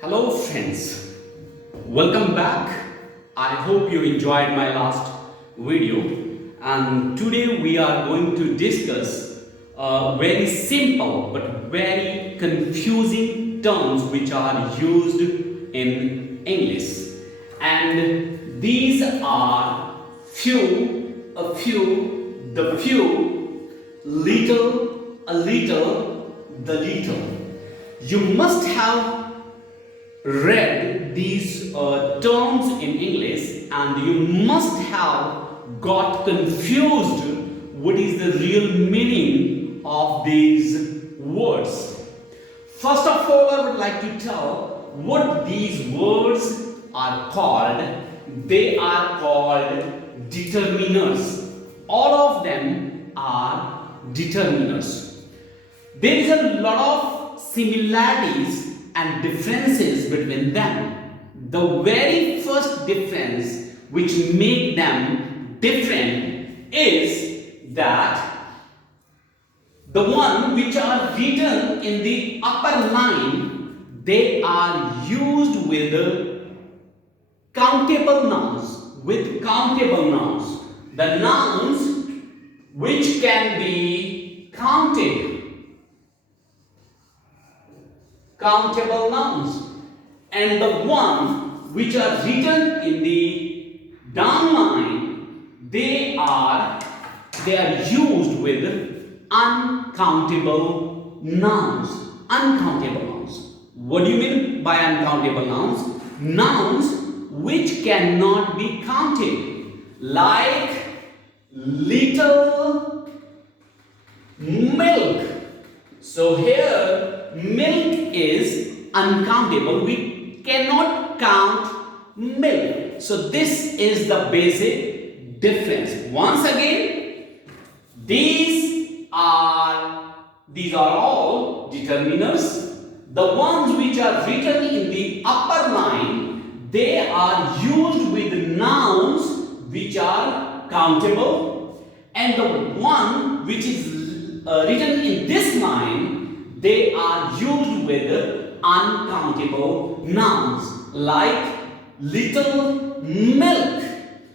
Hello friends, welcome back. I hope you enjoyed my last video, and today we are going to discuss very simple but very confusing terms which are used in English, and these are a few, the few, little, a little, the little. You must have read these terms in English, and you must have got confused what is the real meaning of these words. First of all, I would like to tell what these words are called. They are called determiners. All of them are determiners. There is a lot of similarities and differences between them. The very first difference which make them different is that the one which are written in the upper line, they are used with countable nouns, the nouns which can be counted, countable nouns, and the one which are written in the down line, they are used with uncountable nouns. Uncountable nouns. What do you mean by uncountable nouns? Nouns which cannot be counted, like little milk. So here milk is uncountable. We cannot count milk. So this is the basic difference. Once again, these are all determiners. The ones which are written in the upper line, they are used with nouns which are countable, and the one which is written in this line, they are used with uncountable nouns like little milk.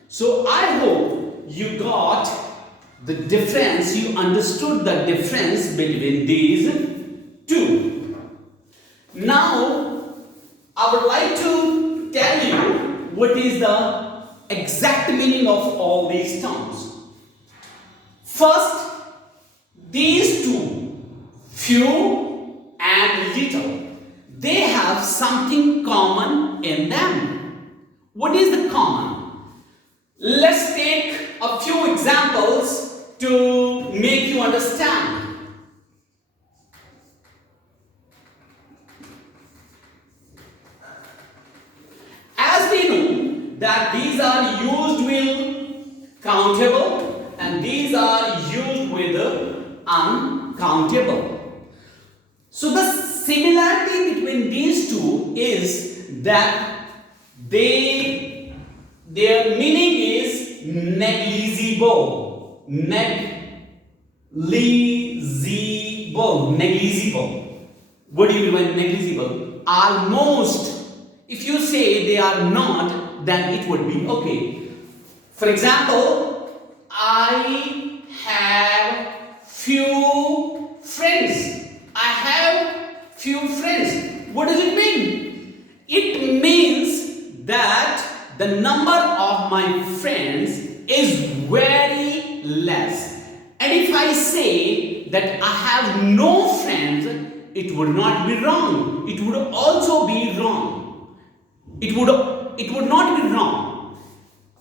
So I hope you got the difference, you understood the difference between these two. Now I would like to tell you what is the exact meaning of all these terms. First, these two, few and little, they have something common in them. What is the common? Let's take a few examples to make you understand. As we know that these are used with countable and these are used with uncountable. So the similarity between these two is that their meaning is negligible. Negligible. What do you mean by negligible? Almost. If you say they are not, then it would be okay. For example, I have few friends. What does it mean? It means that the number of my friends is very less. And if I say that I have no friends, it would not be wrong. It would also be wrong. It would not be wrong.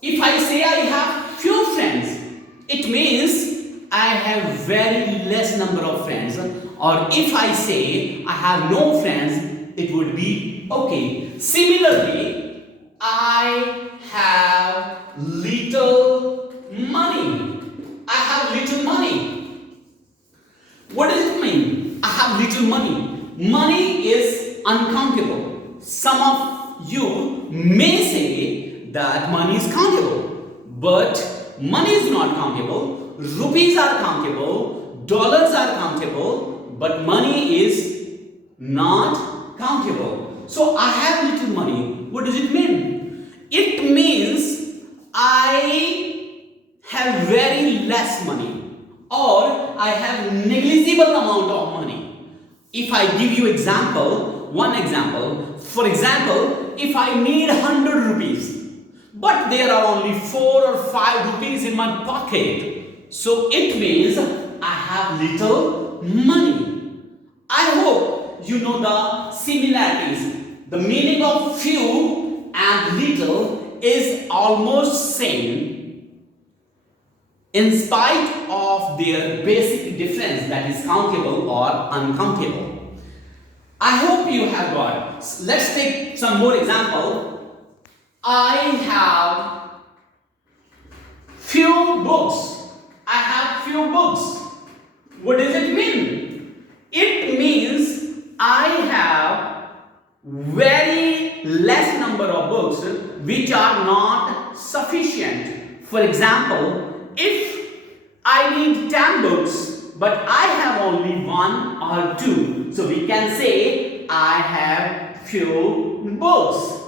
If I say I have few friends, it means I have very less number of friends. Or if I say I have no friends, it would be okay. Similarly, I have little money. I have little money. What does it mean? I have little money. Money is uncountable. Some of you may say that money is countable, but money is not countable. Rupees are countable, dollars are countable, but money is not countable. So I have little money. What does it mean? It means I have very less money, or I have negligible amount of money. If I give you one example, for example, if I need 100 rupees, but there are only 4 or 5 rupees in my pocket, so it means I have little money. I hope you know the similarities. The meaning of few and little is almost same in spite of their basic difference, that is countable or uncountable. I hope you have got it. Let's take some more example. I have few books. I have few books. What does it mean? It means I have very less number of books which are not sufficient. For example, if I need 10 books but I have only 1 or 2, so we can say I have few books.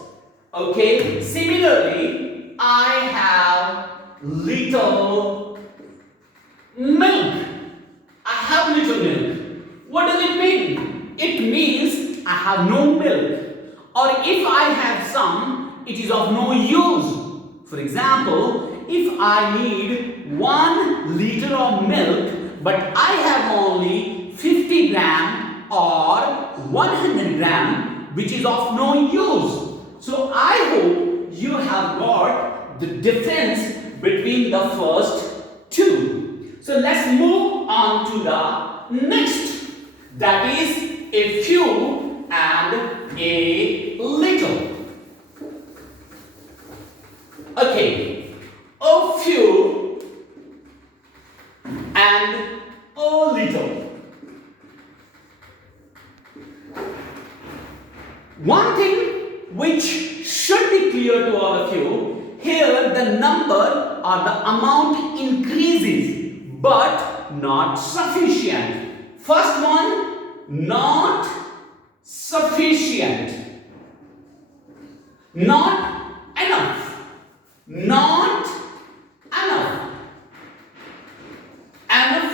Okay, similarly, I have little milk. I have little milk. What does it mean? It means I have no milk. Or if I have some, it is of no use. For example, if I need 1 liter of milk, but I have only 50 gram or 100 gram, which is of no use. So I hope you have got the difference between the first two. So let's move on to the next. That is a few and a little. Okay, a few and a little. One thing which should be clear to all of you, here the number or the amount increases but not sufficient. First one, not sufficient, not enough, not enough, enough.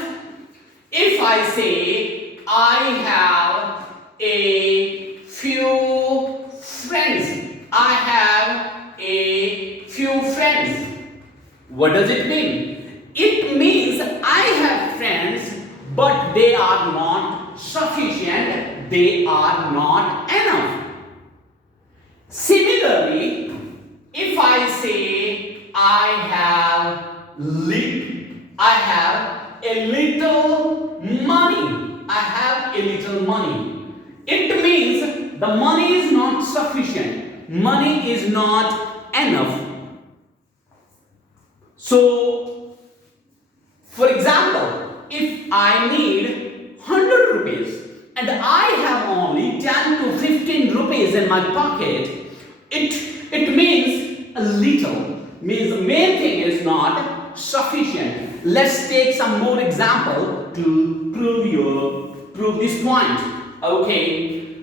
If I say I have a few friends, I have a few friends. What does it mean? It means I have friends, but they are not sufficient, they are not enough. Similarly, if I say I have a little money, I have a little money, it means the money is not sufficient, money is not enough. So, for example, if I need 100 rupees and I have only 10 to 15 rupees in my pocket, it means a little, means the main thing is not sufficient. Let's take some more example to prove this point. Okay,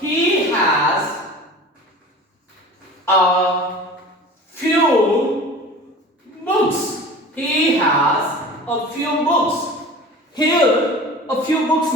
he has a few books. He has a few books. Here, a few books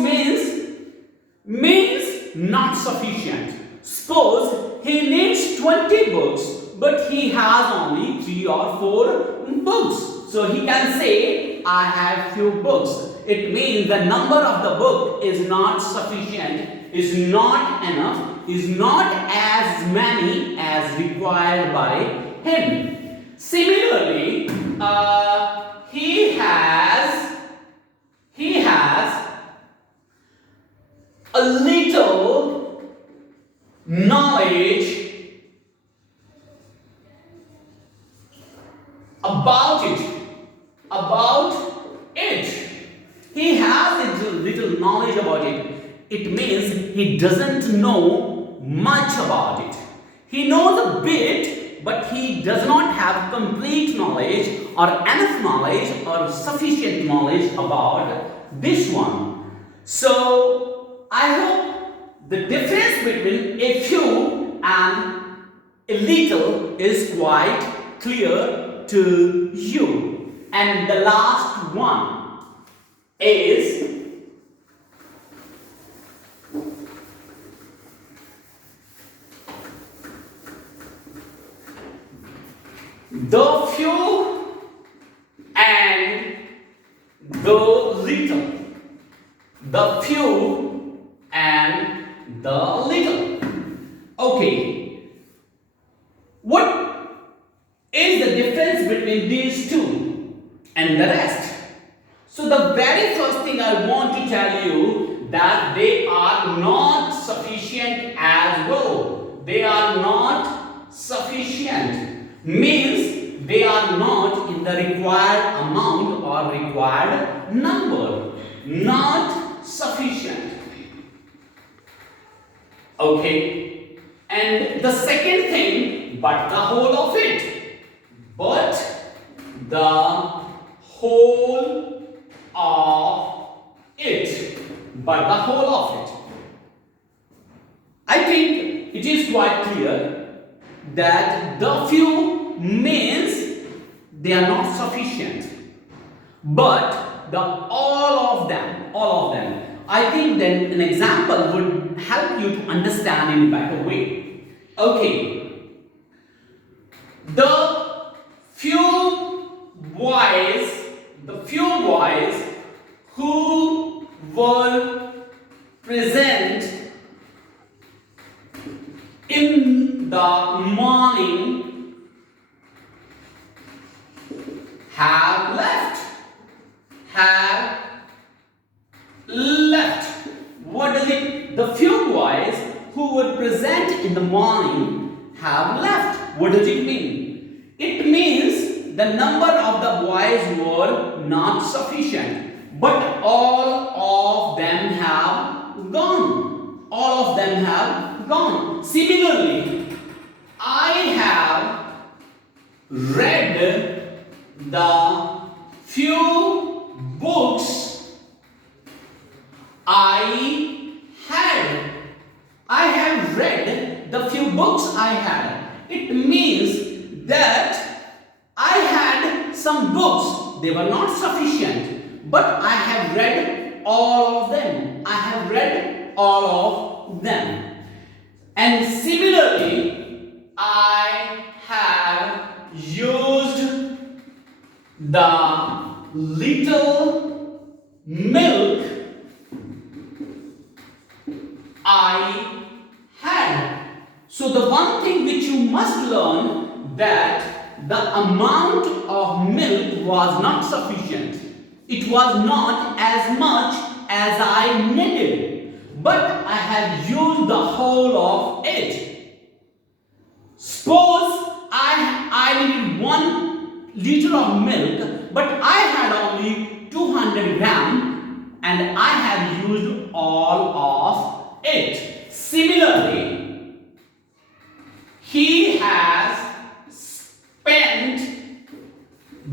means not sufficient. Suppose he needs 20 books, but he has only 3 or 4 books. So he can say, I have few books. It means the number of the book is not sufficient, is not enough, is not as many as required by him. Similarly, he has a little knowledge about it. He has a little knowledge about it. It means he doesn't know much about it. He knows a bit, but he does not have complete knowledge or enough knowledge or sufficient knowledge about this one. So I hope the difference between a few and a little is quite clear to you. And the last one is the few and the little. The few and the little. Okay. What is the difference between these two and the rest? So the very first thing I want to tell you that they are not sufficient as well. They are not sufficient. Means they are not in the required amount or required number. Not sufficient. Okay. And the second thing, but the whole of it. But the whole of it. But the whole of it. I think it is quite clear that the few means they are not sufficient, but the all of them, I think then an example would help you to understand in a better way. Okay, the few boys who were present in the morning have left. What does it? The few boys who were present in the morning have left. What does it mean? It means the number of the boys were not sufficient, but all of them have gone. All of them have gone. Similarly, I have read the few books I have read the few books I had. It means that I had some books. They were not sufficient, but I have read all of them. I have read all of them. And similarly, I have used the little milk I had. So the one thing which you must learn, that the amount of milk was not sufficient. It was not as much as I needed, but I have used the whole of it. Suppose I needed 1 liter of milk, but I had only 200 grams, and I have used all of it. Similarly, he has spent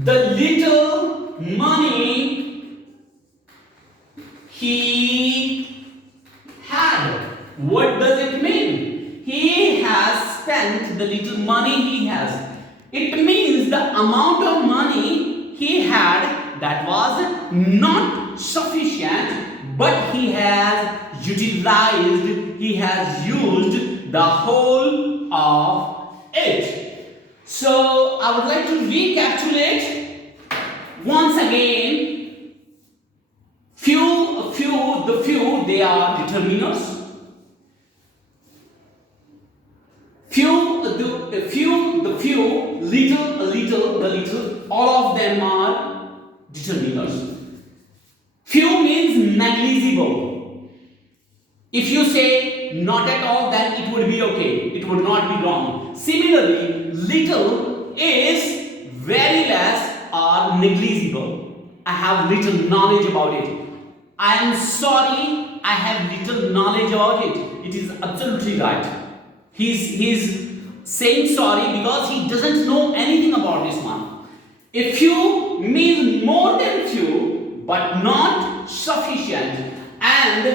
the little money he had. What does it mean? He has spent the little money he has. It means the amount of money he had that was not sufficient, but he has utilized, he has used the whole of it. So I would like to recapitulate once again. The few, they are determiners. The few, little, the little, all of them are determiners. Few means negligible. If you say not at all, then it would be okay. It would not be wrong. Similarly, little is very less or negligible. I have little knowledge about it. I am sorry, I have little knowledge about it. It is absolutely right. He's saying sorry because he doesn't know anything about this one. A few means more than few, but not sufficient. And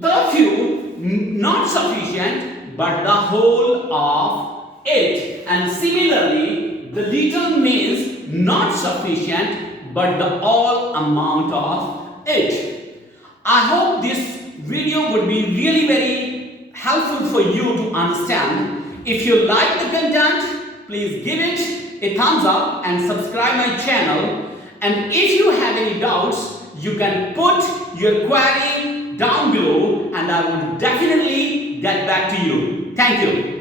the few not sufficient but the whole of it. And similarly, the little means not sufficient but the all amount of it. I hope this video would be really very helpful for you to understand. If you like the content, please give it a thumbs up and subscribe my channel. And if you have any doubts, you can put your query down below and I will definitely get back to you. Thank you.